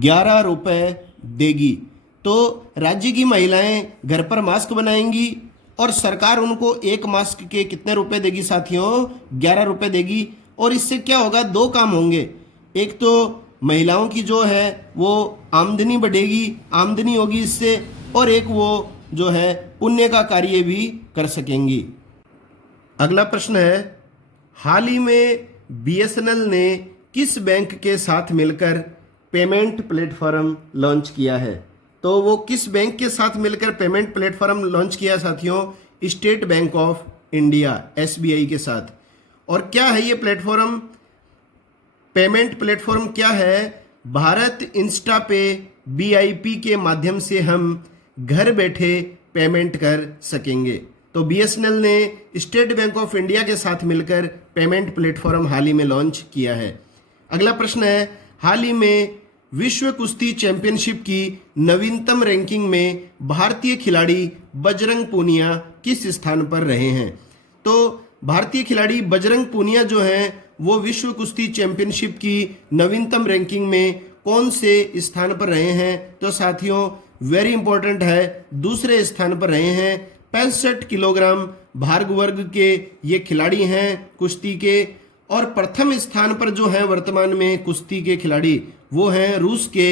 11 रुपए देगी। तो राज्य की महिलाएं घर पर मास्क बनाएंगी और सरकार उनको एक मास्क के कितने रुपए देगी साथियों? 11 रुपए देगी। और इससे क्या होगा? 2 काम होंगे। एक तो महिलाओं की जो है वो आमदनी बढ़ेगी, आमदनी होगी इससे, और एक वो जो है पुण्य का कार्य भी कर सकेंगी। अगला प्रश्न है, हाल ही में बीएसएनएल ने किस बैंक के साथ मिलकर पेमेंट प्लेटफॉर्म लॉन्च किया है? तो वो किस बैंक के साथ मिलकर पेमेंट प्लेटफॉर्म लॉन्च किया साथियों? State bank of India SBI के साथ। और क्या है ये प्लेटफॉर्म? पेमेंट प्लेटफॉर्म क्या है? भारत इंस्टा पे बीआईपी के माध्यम से हम घर बैठे पेमेंट कर सकेंगे। तो बीएसएनएल ने स्टेट बैंक ऑफ इंडिया के साथ मिलकर पेमेंट प्लेटफॉर्म हाल ही में लॉन्च किया है। अगला प्रश्न है, हाल ही में विश्व कुश्ती चैंपियनशिप की नवीनतम रैंकिंग में भारतीय खिलाड़ी बजरंग पूनिया किस स्थान पर रहे हैं? तो भारतीय खिलाड़ी बजरंग पूनिया जो हैं वो विश्व कुश्ती चैंपियनशिप की नवीनतम रैंकिंग में कौन से स्थान पर रहे हैं? तो साथियों वेरी इंपॉर्टेंट है, दूसरे स्थान पर रहे हैं। 65 किलोग्राम भार वर्ग के ये खिलाड़ी हैं कुश्ती के। और प्रथम स्थान पर जो है वर्तमान में कुश्ती के खिलाड़ी वो हैं रूस के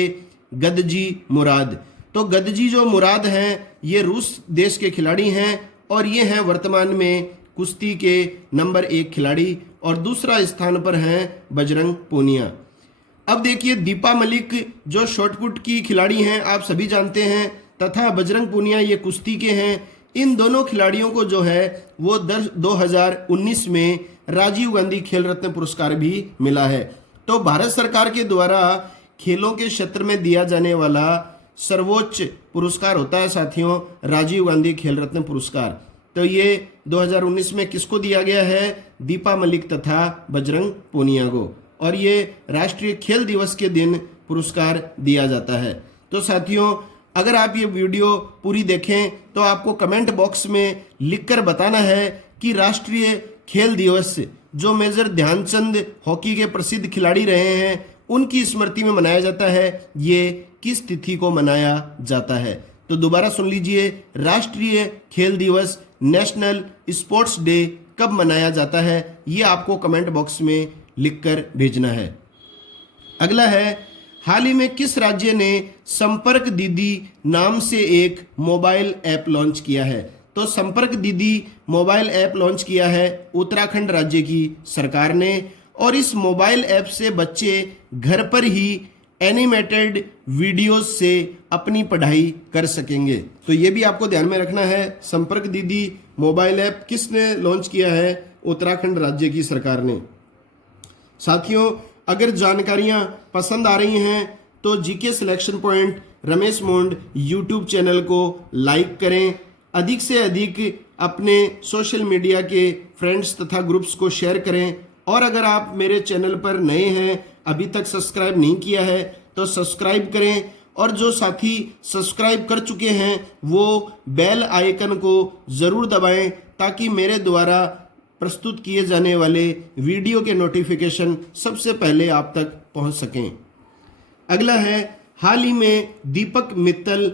गदजी मुराद। तो गदजी जो मुराद हैं ये रूस देश के खिलाड़ी हैं और ये हैं वर्तमान में कुश्ती के नंबर 1 खिलाड़ी। और दूसरा स्थान पर हैं बजरंग पूनिया। अब देखिए दीपा मलिक जो शॉटपुट की खिलाड़ी हैं आप सभी जानते हैं, तथा बजरंग पूनिया ये कुश्ती के हैं। इन दोनों खिलाड़ियों को जो है वो 2019 में राजीव गांधी खेल रत्न पुरस्कार भी मिला है। तो भारत सरकार के द्वारा खेलों के क्षेत्र में दिया जाने वाला सर्वोच्च पुरस्कार होता है साथियों राजीव गांधी खेल रत्न पुरस्कार। तो ये 2019 में किसको दिया गया है? दीपा मलिक तथा बजरंग पूनिया को। और ये राष्ट्रीय खेल दिवस के दिन पुरस्कार दिया जाता है। तो साथियों अगर आप ये वीडियो पूरी देखें तो आपको कमेंट बॉक्स में लिखकर बताना है कि राष्ट्रीय खेल दिवस जो मेजर ध्यानचंद हॉकी के प्रसिद्ध खिलाड़ी रहे हैं उनकी स्मृति में मनाया जाता है, ये किस तिथि को मनाया जाता है? तो दोबारा सुन लीजिए, राष्ट्रीय खेल दिवस नेशनल स्पोर्ट्स डे कब मनाया जाता है? ये आपको कमेंट बॉक्स में लिखकर भेजना है। अगला है, हाल ही में किस राज्य ने संपर्क दीदी नाम से एक मोबाइल ऐप लॉन्च किया है? तो संपर्क दीदी मोबाइल ऐप लॉन्च किया है उत्तराखंड राज्य की सरकार ने। और इस मोबाइल ऐप से बच्चे घर पर ही एनिमेटेड वीडियोस से अपनी पढ़ाई कर सकेंगे। तो ये भी आपको ध्यान में रखना है, संपर्क दीदी मोबाइल ऐप किसने लॉन्च किया है? उत्तराखंड राज्य की सरकार ने। साथियों अगर जानकारियां पसंद आ रही हैं तो जीके सिलेक्शन पॉइंट रमेश मोंड यूट्यूब चैनल को लाइक करें, अधिक से अधिक अपने सोशल मीडिया के फ्रेंड्स तथा ग्रुप्स को शेयर करें। और अगर आप मेरे चैनल पर नए हैं, अभी तक सब्सक्राइब नहीं किया है तो सब्सक्राइब करें। और जो साथी सब्सक्राइब कर चुके हैं वो बेल आइकन को ज़रूर दबाएं ताकि मेरे द्वारा प्रस्तुत किए जाने वाले वीडियो के नोटिफिकेशन सबसे पहले आप तक पहुंच सकें। अगला है, हाल ही में दीपक मित्तल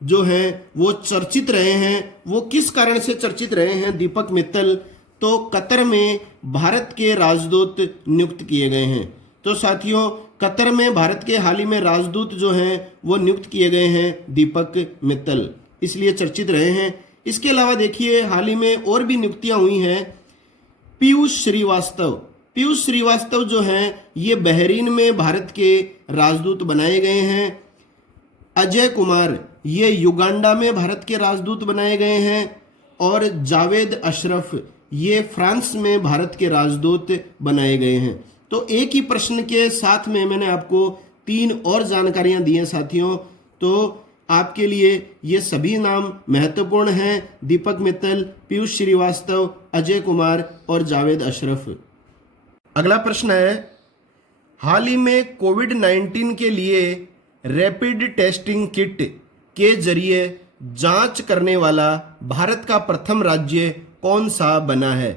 जो हैं वो चर्चित रहे हैं। वो किस कारण से चर्चित रहे हैं दीपक मित्तल? तो कतर में भारत के राजदूत नियुक्त किए गए हैं। तो साथियों कतर में भारत के हाल ही में राजदूत जो हैं वो नियुक्त किए गए हैं दीपक मित्तल, इसलिए चर्चित रहे हैं। इसके अलावा देखिए हाल ही में और भी नियुक्तियां हुई हैं। पीयूष श्रीवास्तव जो हैं ये बहरीन में भारत के राजदूत बनाए गए हैं। अजय कुमार ये युगांडा में भारत के राजदूत बनाए गए हैं। और जावेद अशरफ ये फ्रांस में भारत के राजदूत बनाए गए हैं। तो एक ही प्रश्न के साथ में मैंने आपको 3 और जानकारियां दी हैं साथियों। तो आपके लिए ये सभी नाम महत्वपूर्ण हैं, दीपक मित्तल, पीयूष श्रीवास्तव, अजय कुमार और जावेद अशरफ। अगला प्रश्न है, हाल ही में कोविड-19 के लिए रैपिड टेस्टिंग किट के जरिए जांच करने वाला भारत का प्रथम राज्य कौन सा बना है?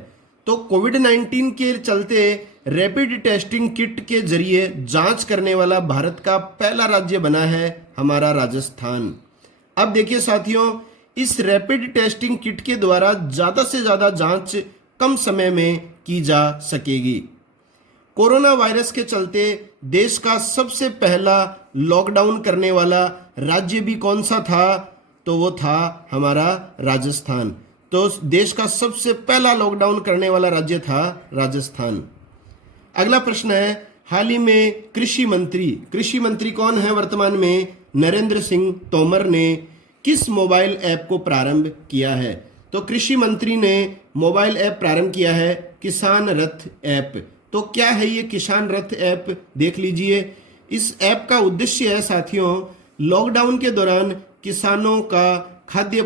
तो कोविड-19 के चलते रैपिड टेस्टिंग किट के जरिए जांच करने वाला भारत का पहला राज्य बना है हमारा राजस्थान। अब देखिए साथियों, इस रैपिड टेस्टिंग किट के द्वारा ज़्यादा से ज़्यादा जांच कम समय में की जा सकेगी। कोरोना वायरस के चलते देश का सबसे पहला लॉकडाउन करने वाला राज्य भी कौन सा था? तो वो था हमारा राजस्थान। तो देश का सबसे पहला लॉकडाउन करने वाला राज्य था राजस्थान। अगला प्रश्न है, हाल ही में कृषि मंत्री कौन है वर्तमान में? नरेंद्र सिंह तोमर ने किस मोबाइल ऐप को प्रारंभ किया है? तो कृषि मंत्री ने मोबाइल ऐप प्रारंभ किया है किसान रथ ऐप। तो क्या है ये किसान रथ ऐप? देख लीजिए। इस ऐप का उद्देश्य है साथियों लॉकडाउन के दौरान किसानों का खाद्य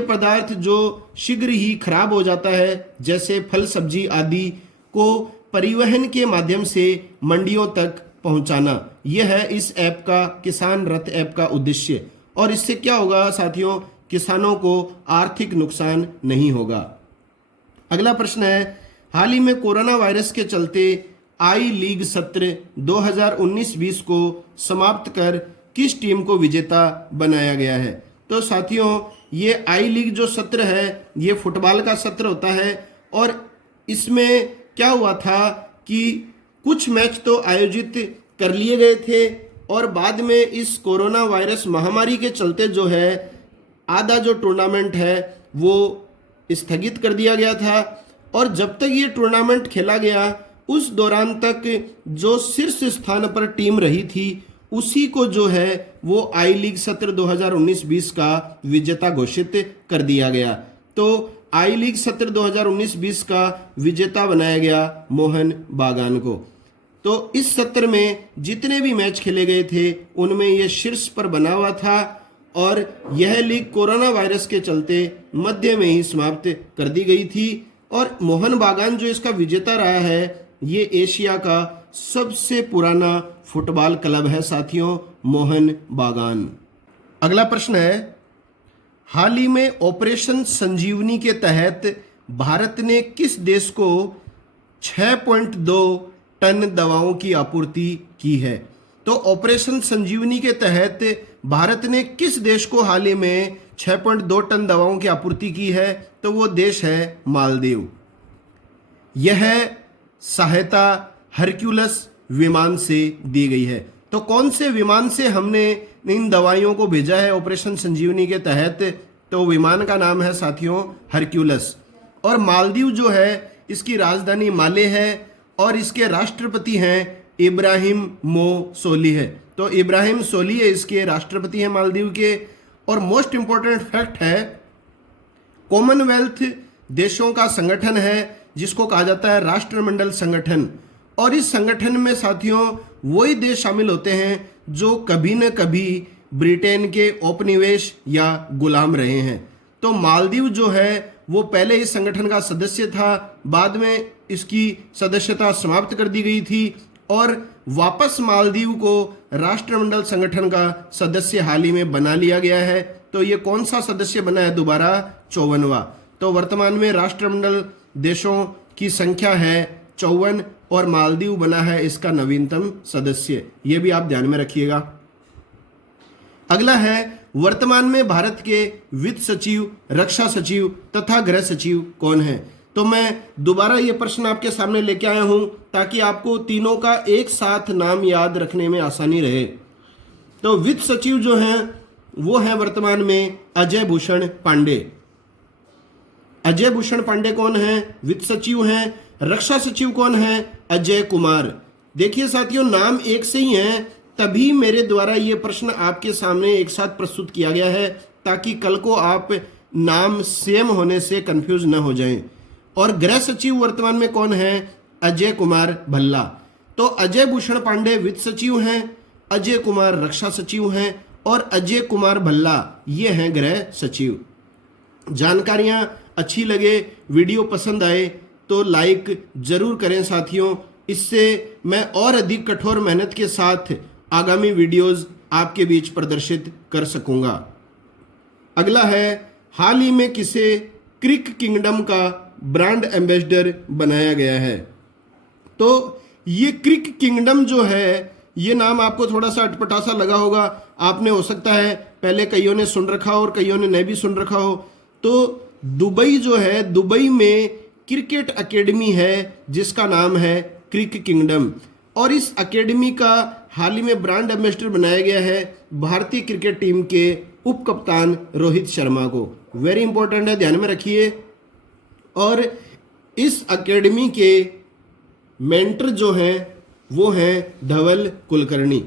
पदार्थ जो शीघ्र ही खराब हो जाता है जैसे फल सब्जी आदि को परिवहन के माध्यम से मंडियों तक पहुंचाना, यह है इस ऐप का किसान रथ ऐप का उद्देश्य। और इससे क्या होगा साथियों, किसानों को आर्थिक नुकसान नहीं होगा। अगला प्रश्न है, हाल ही में कोरोना वायरस के चलते आई लीग सत्र 2019-20 को समाप्त कर किस टीम को विजेता बनाया गया है? तो साथियों, ये आई लीग जो सत्र है ये फुटबॉल का सत्र होता है और इसमें क्या हुआ था कि कुछ मैच तो आयोजित कर लिए गए थे और बाद में इस कोरोना वायरस महामारी के चलते जो है आधा जो टूर्नामेंट है वो स्थगित कर दिया गया था। और जब तक ये टूर्नामेंट खेला गया उस दौरान तक जो शीर्ष स्थान पर टीम रही थी उसी को जो है वो आई लीग सत्र 2019-20 का विजेता घोषित कर दिया गया। तो आई लीग सत्र 2019-20 का विजेता बनाया गया मोहन बागान को। तो इस सत्र में जितने भी मैच खेले गए थे उनमें ये शीर्ष पर बना हुआ था और यह लीग कोरोना वायरस के चलते मध्य में ही समाप्त कर दी गई थी। और मोहन बागान जो इसका विजेता रहा है ये एशिया का सबसे पुराना फुटबॉल क्लब है साथियों, मोहन बागान। अगला प्रश्न है, हाल ही में ऑपरेशन संजीवनी के तहत भारत ने किस देश को 6.2 टन दवाओं की आपूर्ति की है? तो ऑपरेशन संजीवनी के तहत भारत ने किस देश को हाल ही में 6.2 टन दवाओं की आपूर्ति की है? तो वो देश है मालदीव। यह सहायता हरक्यूलस विमान से दी गई है। तो कौन से विमान से हमने इन दवाइयों को भेजा है ऑपरेशन संजीवनी के तहत? तो विमान का नाम है साथियों हरक्यूलस। और मालदीव जो है इसकी राजधानी माले है और इसके राष्ट्रपति हैं इब्राहिम मो सोली है। तो इब्राहिम सोली है इसके राष्ट्रपति हैं मालदीव के। और मोस्ट इंपॉर्टेंट फैक्ट है, कॉमनवेल्थ देशों का संगठन है जिसको कहा जाता है राष्ट्रमंडल संगठन। और इस संगठन में साथियों वही देश शामिल होते हैं जो कभी न कभी ब्रिटेन के औपनिवेश या गुलाम रहे हैं। तो मालदीव जो है वो पहले इस संगठन का सदस्य था, बाद में इसकी सदस्यता समाप्त कर दी गई थी और वापस मालदीव को राष्ट्रमंडल संगठन का सदस्य हाल ही में बना लिया गया है। तो ये कौन सा सदस्य बना है दोबारा? 54वां। तो वर्तमान में राष्ट्रमंडल देशों की संख्या है 54 और मालदीव बना है इसका नवीनतम सदस्य। ये भी आप ध्यान में रखिएगा। अगला है, वर्तमान में भारत के वित्त सचिव, रक्षा सचिव तथा गृह सचिव कौन है? तो मैं दोबारा ये प्रश्न आपके सामने लेके आया हूं ताकि आपको तीनों का एक साथ नाम याद रखने में आसानी रहे। तो वित्त सचिव जो हैं वो हैं वर्तमान में अजय भूषण पांडे। अजय भूषण पांडे कौन है? वित्त सचिव हैं। रक्षा सचिव कौन है? अजय कुमार। देखिए साथियों, नाम एक से ही हैं, तभी मेरे द्वारा ये प्रश्न आपके सामने एक साथ प्रस्तुत किया गया है ताकि कल को आप नाम सेम होने से कंफ्यूज न हो जाएं। और गृह सचिव वर्तमान में कौन है? अजय कुमार भल्ला। तो अजय भूषण पांडे वित्त सचिव हैं, अजय कुमार रक्षा सचिव हैं और अजय कुमार भल्ला ये हैं गृह सचिव। जानकारियां अच्छी लगे, वीडियो पसंद आए तो लाइक जरूर करें साथियों। इससे मैं और अधिक कठोर मेहनत के साथ आगामी वीडियोस आपके बीच प्रदर्शित कर सकूंगा। अगला है, हाल ही में किसे क्रिक किंगडम का ब्रांड एम्बेसडर बनाया गया है? तो ये क्रिक किंगडम जो है ये नाम आपको थोड़ा सा अटपटा सा लगा होगा। आपने हो सकता है पहले कईयों ने सुन रखा हो और कईयों ने नहीं भी सुन रखा हो। तो दुबई जो है, दुबई में क्रिकेट एकेडमी है जिसका नाम है क्रिक किंगडम और इस एकेडमी का हाल ही में ब्रांड एम्बेसडर बनाया गया है भारतीय क्रिकेट टीम के उप कप्तान रोहित शर्मा को। वेरी इंपॉर्टेंट है, ध्यान में रखिए। और इस एकेडमी के मेंटर जो हैं वो हैं धवल कुलकर्णी।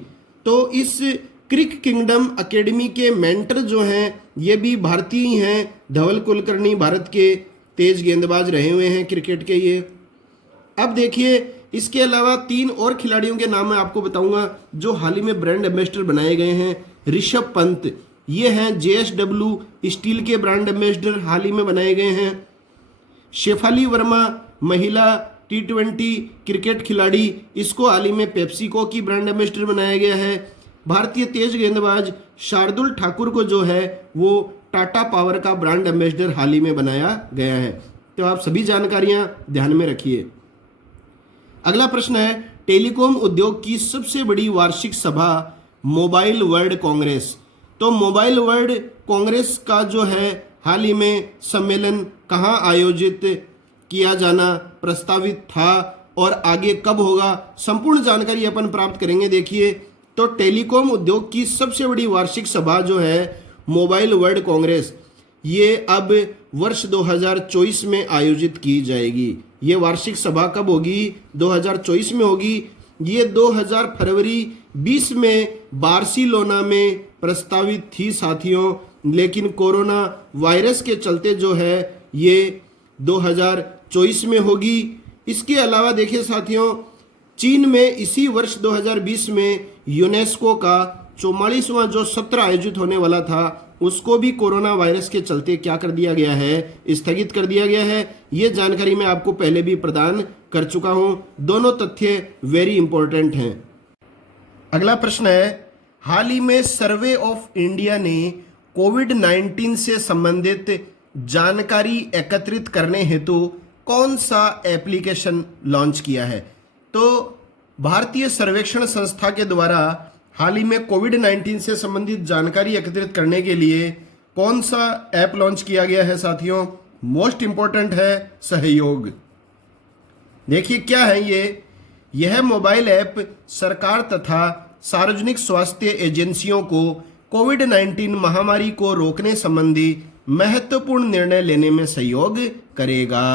तो इस क्रिक किंगडम एकेडमी के मेंटर जो हैं ये भी भारतीय ही हैं। धवल कुलकर्णी भारत के तेज गेंदबाज रहे हुए हैं क्रिकेट के ये। अब देखिए, इसके अलावा 3 और खिलाड़ियों के नाम मैं आपको बताऊंगा जो हाल ही में ब्रांड एम्बेसडर बनाए गए हैं। ऋषभ पंत ये हैं JSW स्टील के ब्रांड एम्बेसडर, हाल ही में बनाए गए हैं। शेफाली वर्मा महिला T20 क्रिकेट खिलाड़ी, इसको हाल ही में पेप्सिको की ब्रांड एम्बेसडर बनाया गया है। भारतीय तेज गेंदबाज शार्दुल ठाकुर को जो है वो टाटा पावर का ब्रांड एम्बेसडर हाल ही में बनाया गया है। तो आप सभी जानकारियां ध्यान में रखिए। अगला प्रश्न है, टेलीकॉम उद्योग की सबसे बड़ी वार्षिक सभा मोबाइल वर्ल्ड कांग्रेस। तो मोबाइल वर्ल्ड कांग्रेस का जो है हाल ही में सम्मेलन कहाँ आयोजित किया जाना प्रस्तावित था और आगे कब होगा, संपूर्ण जानकारी अपन प्राप्त करेंगे। देखिए, तो टेलीकॉम उद्योग की सबसे बड़ी वार्षिक सभा जो है मोबाइल वर्ल्ड कांग्रेस, ये अब वर्ष 2024 में आयोजित की जाएगी। ये वार्षिक सभा कब होगी? 2024 में होगी। ये 2000 फरवरी 20 में बार्सिलोना में प्रस्तावित थी साथियों, लेकिन कोरोना वायरस के चलते जो है ये 2024 में होगी। इसके अलावा देखिए साथियों, चीन में इसी वर्ष 2020 में यूनेस्को का 44वां जो सत्र आयोजित होने वाला था, उसको भी कोरोना वायरस के चलते क्या कर दिया गया है? स्थगित कर दिया गया है। ये जानकारी मैं आपको पहले भी प्रदान कर चुका हूं। दोनों तथ्य वेरी इंपॉर्टेंट हैं। अगला प्रश्न है, हाल ही में सर्वे ऑफ इंडिया ने कोविड-19 से संबंधित जानकारी एकत्रित करने हेतु कौन सा एप्लीकेशन लॉन्च किया है? तो भारतीय सर्वेक्षण संस्था के द्वारा हाल ही में कोविड-19 से संबंधित जानकारी एकत्रित करने के लिए कौन सा ऐप लॉन्च किया गया है साथियों? मोस्ट इंपॉर्टेंट है सहयोग। देखिए क्या है ये, यह मोबाइल ऐप सरकार तथा सार्वजनिक स्वास्थ्य एजेंसियों को कोविड-19 महामारी को रोकने संबंधी महत्वपूर्ण निर्णय लेने में सहयोग करेगा।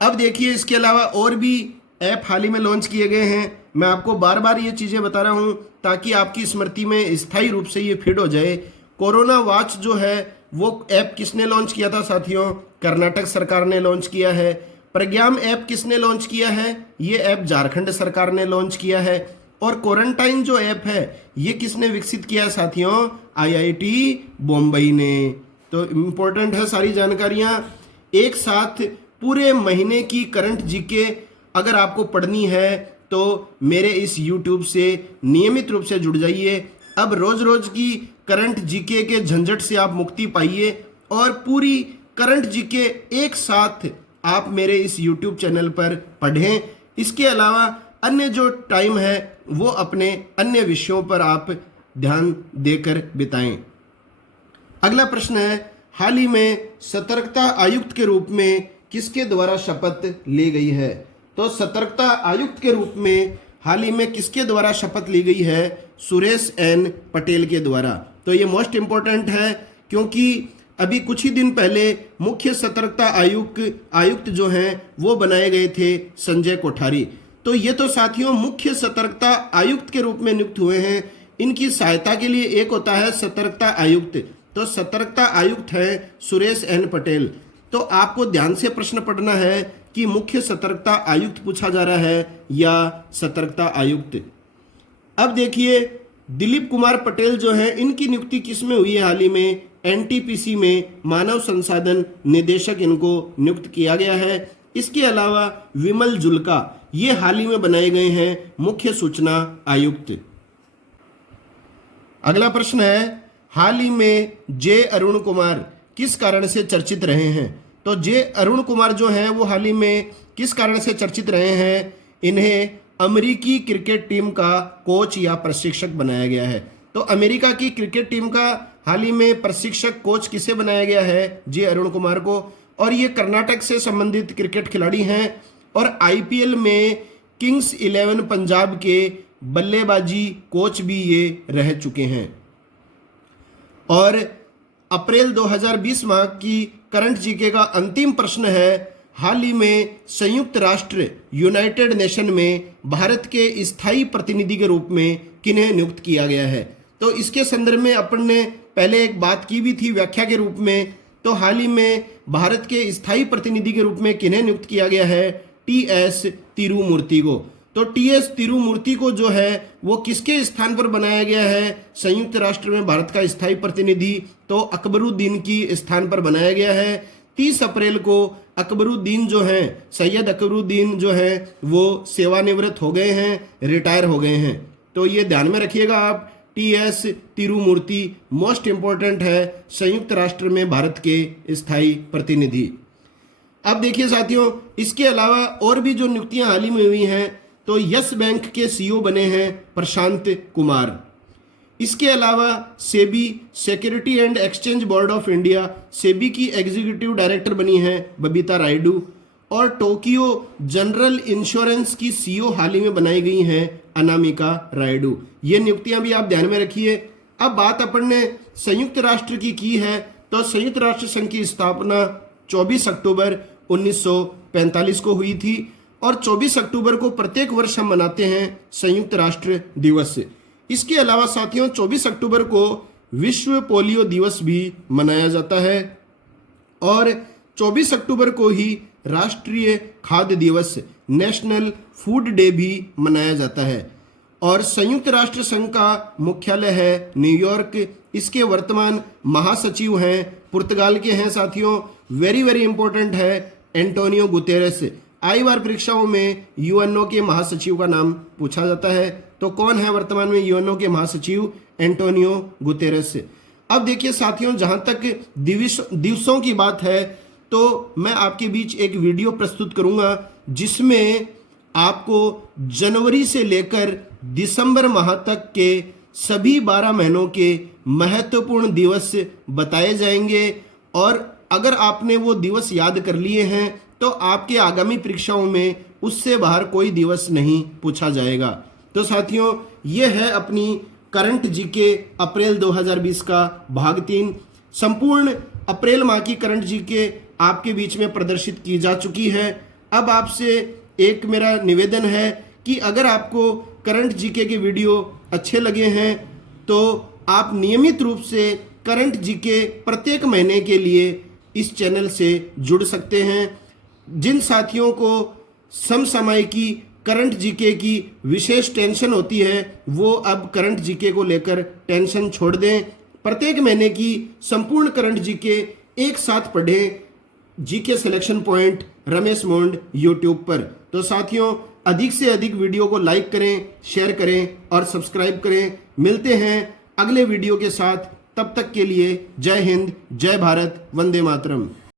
अब देखिए, इसके अलावा और भी ऐप हाल ही में लॉन्च किए गए हैं। मैं आपको बार बार ये चीज़ें बता रहा हूँ ताकि आपकी स्मृति में स्थायी रूप से ये फिट हो जाए। कोरोना वॉच जो है वो ऐप किसने लॉन्च किया था साथियों? कर्नाटक सरकार ने लॉन्च किया है। प्रज्ञाम ऐप किसने लॉन्च किया है? ये ऐप झारखंड सरकार ने लॉन्च किया है। और क्वारंटाइन जो ऐप है ये किसने विकसित किया है साथियों? आईआईटी बॉम्बई ने। तो इम्पोर्टेंट है सारी जानकारियां। एक साथ पूरे महीने की करंट जीके अगर आपको पढ़नी है तो मेरे इस YouTube से नियमित रूप से जुड़ जाइए। अब रोज रोज की करंट जीके के झंझट से आप मुक्ति पाइए और पूरी करंट जीके एक साथ आप मेरे इस YouTube चैनल पर पढ़ें। इसके अलावा अन्य जो टाइम है वो अपने अन्य विषयों पर आप ध्यान देकर बिताएं। अगला प्रश्न है, हाल ही में सतर्कता आयुक्त के रूप में किसके द्वारा शपथ ली गई है? तो सतर्कता आयुक्त के रूप में हाल ही में किसके द्वारा शपथ ली गई है? सुरेश एन पटेल के द्वारा। तो ये मोस्ट इंपॉर्टेंट है क्योंकि अभी कुछ ही दिन पहले मुख्य सतर्कता आयुक्त जो हैं वो बनाए गए थे संजय कोठारी। तो ये तो साथियों मुख्य सतर्कता आयुक्त के रूप में नियुक्त हुए हैं। इनकी सहायता के लिए एक होता है सतर्कता आयुक्त, तो सतर्कता आयुक्त है सुरेश एन पटेल। तो आपको ध्यान से प्रश्न पढ़ना है कि मुख्य सतर्कता आयुक्त पूछा जा रहा है या सतर्कता आयुक्त। अब देखिए, दिलीप कुमार पटेल जो है इनकी नियुक्ति किस में हुई है? हाल ही में एनटीपीसी में मानव संसाधन निदेशक इनको नियुक्त किया गया है। इसके अलावा विमल जुल्का ये हाल ही में बनाए गए हैं मुख्य सूचना आयुक्त। अगला प्रश्न है, हाल ही में जे अरुण कुमार किस कारण से चर्चित रहे हैं? तो जे अरुण कुमार जो हैं वो हाल ही में किस कारण से चर्चित रहे हैं? इन्हें अमेरिकी क्रिकेट टीम का कोच या प्रशिक्षक बनाया गया है। तो अमेरिका की क्रिकेट टीम का हाल ही में प्रशिक्षक कोच किसे बनाया गया है? जे अरुण कुमार को। और ये कर्नाटक से संबंधित क्रिकेट खिलाड़ी हैं और आईपीएल में किंग्स 11 पंजाब के बल्लेबाजी कोच भी ये रह चुके हैं। और अप्रैल 2020 माह की करंट जीके का अंतिम प्रश्न है, हाल ही में संयुक्त राष्ट्र यूनाइटेड नेशन में भारत के स्थायी प्रतिनिधि के रूप में किन्हें नियुक्त किया गया है? तो इसके संदर्भ में अपन ने पहले एक बात की भी थी व्याख्या के रूप में। तो हाल ही में भारत के स्थायी प्रतिनिधि के रूप में किन्हें नियुक्त किया गया है? टीएस तिरुमूर्ति को। तो टीएस तिरुमूर्ति को जो है वो किसके स्थान पर बनाया गया है संयुक्त राष्ट्र में भारत का स्थायी प्रतिनिधि? तो अकबरुद्दीन की स्थान पर बनाया गया है। 30 अप्रैल को अकबरुद्दीन जो हैं, सैयद अकबरुद्दीन जो हैं वो सेवानिवृत्त हो गए हैं, रिटायर हो गए हैं। तो ये ध्यान में रखिएगा आप, टीएस तिरुमूर्ति मोस्ट इंपॉर्टेंट है संयुक्त राष्ट्र में भारत के स्थायी प्रतिनिधि। अब देखिए साथियों, इसके अलावा और भी जो नियुक्तियां हाल ही में हुई हैं, तो यस बैंक के सीईओ बने हैं प्रशांत कुमार। इसके अलावा SEBI security and exchange board of India, SEBI की एग्जीक्यूटिव डायरेक्टर बनी हैं बबीता रायडू। और टोक्यो जनरल इंश्योरेंस की सीईओ हाल ही में बनाई गई हैं अनामिका रायडू। ये नियुक्तियां भी आप ध्यान में रखिए। अब बात अपन ने संयुक्त राष्ट्र की है, तो संयुक्त राष्ट्र संघ की स्थापना 24 अक्टूबर 1945 को हुई थी और 24 अक्टूबर को प्रत्येक वर्ष हम मनाते हैं संयुक्त राष्ट्र दिवस। इसके अलावा साथियों 24 अक्टूबर को विश्व पोलियो दिवस भी मनाया जाता है और 24 अक्टूबर को ही राष्ट्रीय खाद्य दिवस नेशनल फूड डे भी मनाया जाता है। और संयुक्त राष्ट्र संघ का मुख्यालय है न्यूयॉर्क। इसके वर्तमान महासचिव हैं पुर्तगाल के हैं साथियों, वेरी वेरी इंपॉर्टेंट है, एंटोनियो गुतेरेस। आई बार परीक्षाओं में यूएनओ के महासचिव का नाम पूछा जाता है, तो कौन है वर्तमान में यूएनओ के महासचिव? Antonio Guterres. अब देखिए साथियों, जहां तक दिवसों की बात है, तो मैं आपके बीच एक वीडियो प्रस्तुत करूंगा जिसमें आपको जनवरी से लेकर दिसंबर माह तक के सभी 12 महीनों के महत्वपूर्ण दिवस बताए जाएंगे। और अगर आपने वो दिवस याद कर लिए हैं तो आपके आगामी परीक्षाओं में उससे बाहर कोई दिवस नहीं पूछा जाएगा। तो साथियों, ये है अपनी करंट जीके अप्रैल 2020 का भाग 3। संपूर्ण अप्रैल माह की करंट जीके आपके बीच में प्रदर्शित की जा चुकी है। अब आपसे एक मेरा निवेदन है कि अगर आपको करंट जीके के वीडियो अच्छे लगे हैं तो आप नियमित रूप से करंट जीके प्रत्येक महीने के लिए इस चैनल से जुड़ सकते हैं। जिन साथियों को समसामयिकी करंट जीके की विशेष टेंशन होती है वो अब करंट जीके को लेकर टेंशन छोड़ दें। प्रत्येक महीने की संपूर्ण करंट जीके एक साथ पढ़ें जीके सिलेक्शन पॉइंट रमेश मोंड यूट्यूब पर। तो साथियों, अधिक से अधिक वीडियो को लाइक करें, शेयर करें और सब्सक्राइब करें। मिलते हैं अगले वीडियो के साथ, तब तक के लिए जय हिंद, जय भारत, वंदे मातरम।